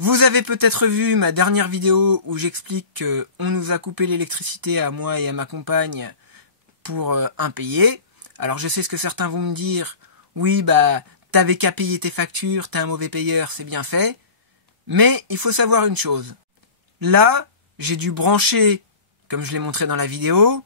Vous avez peut-être vu ma dernière vidéo où j'explique qu'on nous a coupé l'électricité à moi et à ma compagne pour impayé. Alors je sais ce que certains vont me dire, oui bah t'avais qu'à payer tes factures, t'es un mauvais payeur, c'est bien fait. Mais il faut savoir une chose. Là, j'ai dû brancher, comme je l'ai montré dans la vidéo,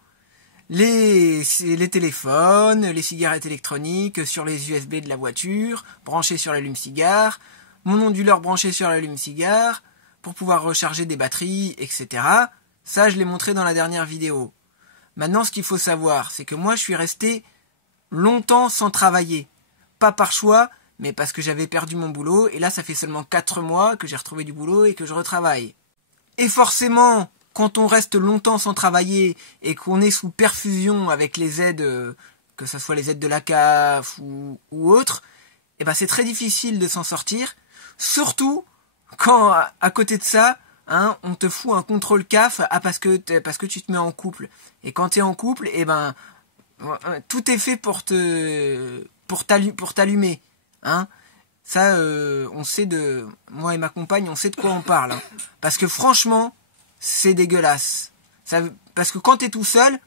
les téléphones, les cigarettes électroniques sur les USB de la voiture, brancher sur l'allume-cigare, mon onduleur branché sur l'allume-cigare, pour pouvoir recharger des batteries, etc. Ça, je l'ai montré dans la dernière vidéo. Maintenant, ce qu'il faut savoir, c'est que moi, je suis resté longtemps sans travailler. Pas par choix, mais parce que j'avais perdu mon boulot, et là, ça fait seulement 4 mois que j'ai retrouvé du boulot et que je retravaille. Et forcément, quand on reste longtemps sans travailler et qu'on est sous perfusion avec les aides, que ce soit les aides de la CAF ou autres, eh ben c'est très difficile de s'en sortir, surtout quand à côté de ça, hein, on te fout un contrôle CAF parce que tu te mets en couple. Et quand tu es en couple, eh ben tout est fait pour t'allumer, hein. Ça, on sait moi et ma compagne, on sait de quoi on parle, hein. Parce que franchement, c'est dégueulasse. Parce que quand t'es tout seul,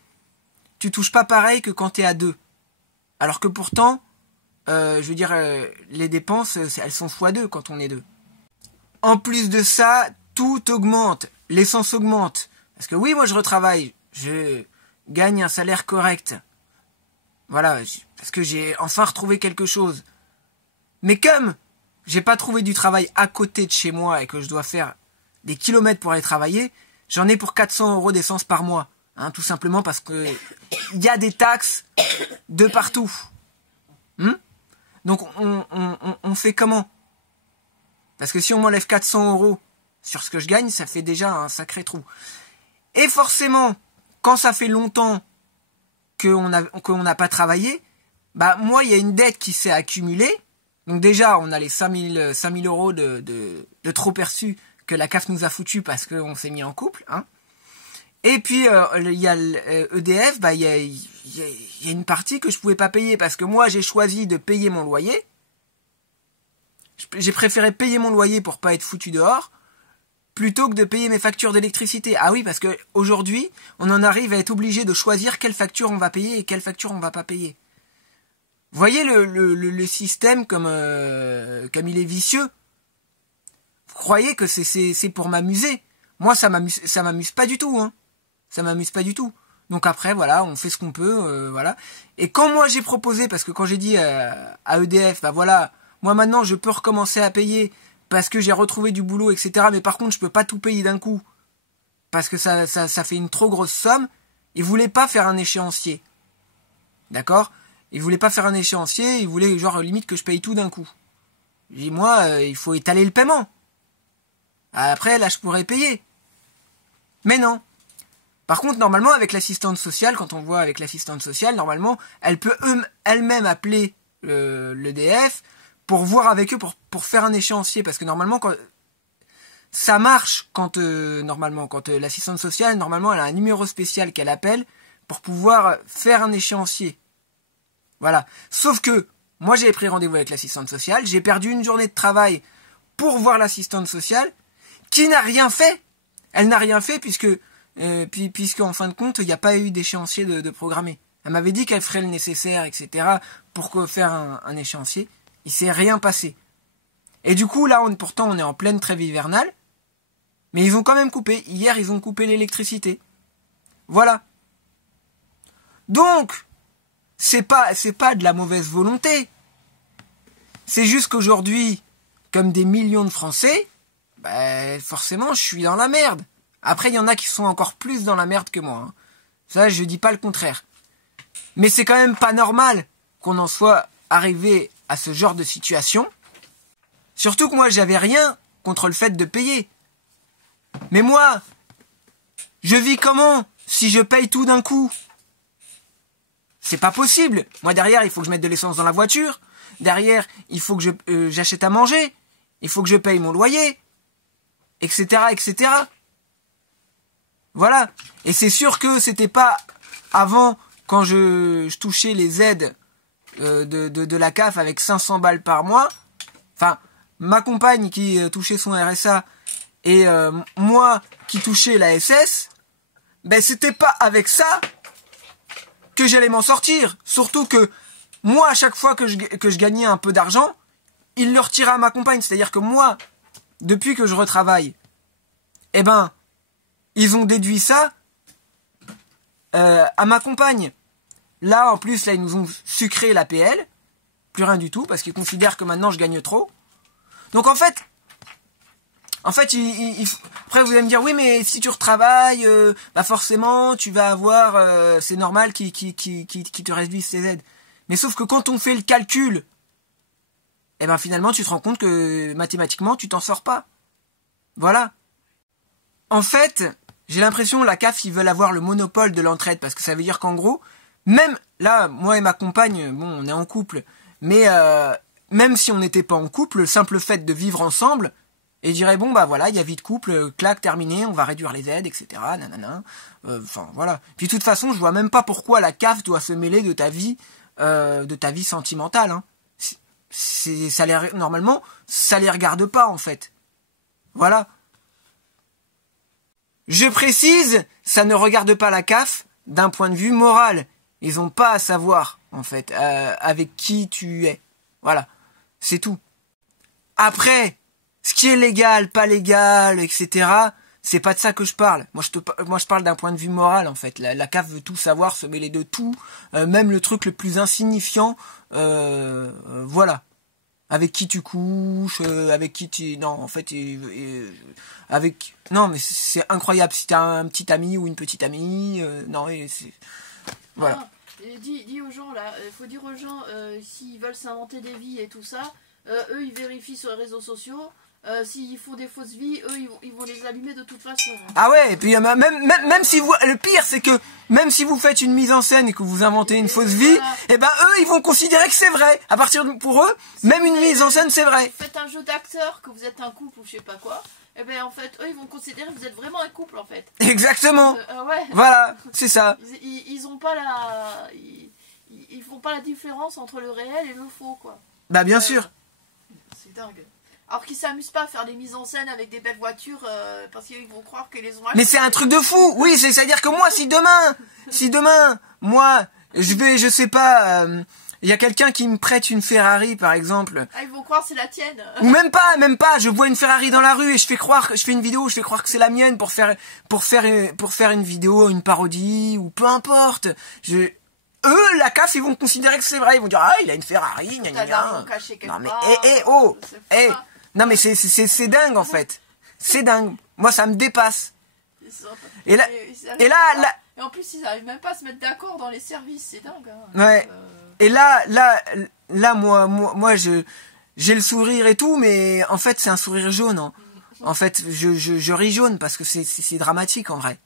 tu touches pas pareil que quand t'es à deux. Alors que pourtant, je veux dire, les dépenses, elles sont x2 quand on est deux. En plus de ça, tout augmente. L'essence augmente. Parce que oui, moi je retravaille. Je gagne un salaire correct. Voilà, parce que j'ai enfin retrouvé quelque chose. Mais comme j'ai pas trouvé du travail à côté de chez moi et que je dois faire des kilomètres pour aller travailler, j'en ai pour 400 € d'essence par mois. Hein, tout simplement parce que il y a des taxes de partout. Donc on fait comment? Parce que si on m'enlève 400 € sur ce que je gagne, ça fait déjà un sacré trou. Et forcément, quand ça fait longtemps qu'on n'a pas travaillé, bah moi il y a une dette qui s'est accumulée. Donc déjà, on a les 5000 € de trop perçus que la CAF nous a foutu parce qu'on s'est mis en couple, hein. Et puis il y a EDF, bah il y a une partie que je pouvais pas payer parce que moi j'ai choisi de payer mon loyer. J'ai préféré payer mon loyer pour pas être foutu dehors plutôt que de payer mes factures d'électricité. Ah oui, parce que aujourd'hui, on en arrive à être obligé de choisir quelle facture on va payer et quelle facture on va pas payer. Vous voyez le système comme il est vicieux. Vous croyez que c'est pour m'amuser? Moi, ça m'amuse pas du tout, hein. Ça m'amuse pas du tout. Donc après, voilà, on fait ce qu'on peut, voilà. Et quand moi j'ai proposé, parce que quand j'ai dit à EDF, bah voilà, moi maintenant je peux recommencer à payer parce que j'ai retrouvé du boulot, etc. Mais par contre, je peux pas tout payer d'un coup parce que ça fait une trop grosse somme. Ils voulaient pas faire un échéancier, d'accord? Ils voulaient pas faire un échéancier, ils voulaient genre limite que je paye tout d'un coup. J'ai dit moi, il faut étaler le paiement. Après, là, je pourrais payer. Mais non. Par contre, normalement, avec l'assistante sociale, quand on voit avec l'assistante sociale, normalement, elle peut elle-même appeler l'EDF pour voir avec eux, pour faire un échéancier. Parce que normalement, ça marche quand l'assistante sociale, normalement, elle a un numéro spécial qu'elle appelle pour pouvoir faire un échéancier. Voilà. Sauf que, moi, j'avais pris rendez-vous avec l'assistante sociale, j'ai perdu une journée de travail pour voir l'assistante sociale, qui n'a rien fait. Elle n'a rien fait puisque en fin de compte, il n'y a pas eu d'échéancier de programmer. Elle m'avait dit qu'elle ferait le nécessaire, etc. pour faire un échéancier. Il s'est rien passé. Et du coup, là, pourtant, on est en pleine trêve hivernale. Mais ils ont quand même coupé. Hier, ils ont coupé l'électricité. Voilà. Donc, c'est pas de la mauvaise volonté. C'est juste qu'aujourd'hui, comme des millions de Français, bah, forcément, je suis dans la merde. Après, il y en a qui sont encore plus dans la merde que moi, hein. Ça, je dis pas le contraire. Mais c'est quand même pas normal qu'on en soit arrivé à ce genre de situation. Surtout que moi, j'avais rien contre le fait de payer. Mais moi, je vis comment si je paye tout d'un coup? C'est pas possible. Moi, derrière, il faut que je mette de l'essence dans la voiture. Derrière, il faut que j'achète à manger. Il faut que je paye mon loyer. Etc., etc. Voilà. Et c'est sûr que c'était pas avant, quand je touchais les aides de la CAF avec 500 balles par mois. Enfin, ma compagne qui touchait son RSA et moi qui touchais la SS, ben c'était pas avec ça que j'allais m'en sortir. Surtout que moi, à chaque fois que je gagnais un peu d'argent, il le retirait à ma compagne. C'est-à-dire que moi, depuis que je retravaille, eh ben, ils ont déduit ça à ma compagne. Là, en plus, là, ils nous ont sucré l'APL. Plus rien du tout, parce qu'ils considèrent que maintenant, je gagne trop. Donc, en fait, après, vous allez me dire, oui, mais si tu retravailles, bah forcément, tu vas avoir, c'est normal qu'ils te réduisent tes aides. Mais sauf que quand on fait le calcul, eh ben, finalement, tu te rends compte que, mathématiquement, tu t'en sors pas. Voilà. En fait, j'ai l'impression, la CAF, ils veulent avoir le monopole de l'entraide, parce que ça veut dire qu'en gros, même, là, moi et ma compagne, bon, on est en couple, mais même si on n'était pas en couple, le simple fait de vivre ensemble, et dirait, bon, bah voilà, il y a vie de couple, clac, terminé, on va réduire les aides, etc., nanana, enfin, voilà. Puis de toute façon, je vois même pas pourquoi la CAF doit se mêler de ta vie sentimentale, hein. Normalement, ça les regarde pas, en fait. Voilà. Je précise, ça ne regarde pas la CAF d'un point de vue moral. Ils ont pas à savoir, en fait, avec qui tu es. Voilà. C'est tout. Après, ce qui est légal, pas légal, etc., c'est pas de ça que je parle. Moi, je parle d'un point de vue moral, en fait. La CAF veut tout savoir, se mêler de tout, même le truc le plus insignifiant, voilà. Avec qui tu couches, avec qui tu... Non, en fait, avec... Non, mais c'est incroyable. Si t'as un petit ami ou une petite amie, non, et c'est... Voilà. Ah, dis aux gens, là, faut dire aux gens, s'ils veulent s'inventer des vies et tout ça, eux, ils vérifient sur les réseaux sociaux. S'ils font des fausses vies, eux, ils vont les allumer de toute façon. Ah ouais, et puis même si vous... Le pire, c'est que même si vous faites une mise en scène et que vous inventez une fausse vie, voilà. Eh ben eux, ils vont considérer que c'est vrai. À partir de... Pour eux, si même une mise en scène, c'est vrai. Vous faites un jeu d'acteur, que vous êtes un couple ou je sais pas quoi, et ben en fait, eux, ils vont considérer que vous êtes vraiment un couple, en fait. Exactement. Ouais. Voilà, c'est ça. Ils ont pas la... Ils font pas la différence entre le réel et le faux, quoi. Bah bien sûr. C'est dingue. Alors qu'ils s'amusent pas à faire des mises en scène avec des belles voitures parce qu'ils vont croire qu'ils les ont achetées. Mais c'est un truc de fou. Oui, c'est-à-dire que moi, si demain, moi, je sais pas, il y a quelqu'un qui me prête une Ferrari, par exemple. Ah, ils vont croire que c'est la tienne. Ou même pas. Je vois une Ferrari dans la rue et je fais une vidéo, je fais croire que c'est la mienne pour faire une vidéo, une parodie ou peu importe. Eux, la CAF, ils vont considérer que c'est vrai. Ils vont dire, ah, il a une Ferrari, gna gna gna. Non mais, non mais c'est dingue en fait. C'est dingue. Moi ça me dépasse. Et là, et en plus ils arrivent même pas à se mettre d'accord dans les services, c'est dingue. Hein. Ouais. Et là moi j'ai le sourire et tout, mais en fait c'est un sourire jaune. Hein. En fait je ris jaune parce que c'est dramatique en vrai.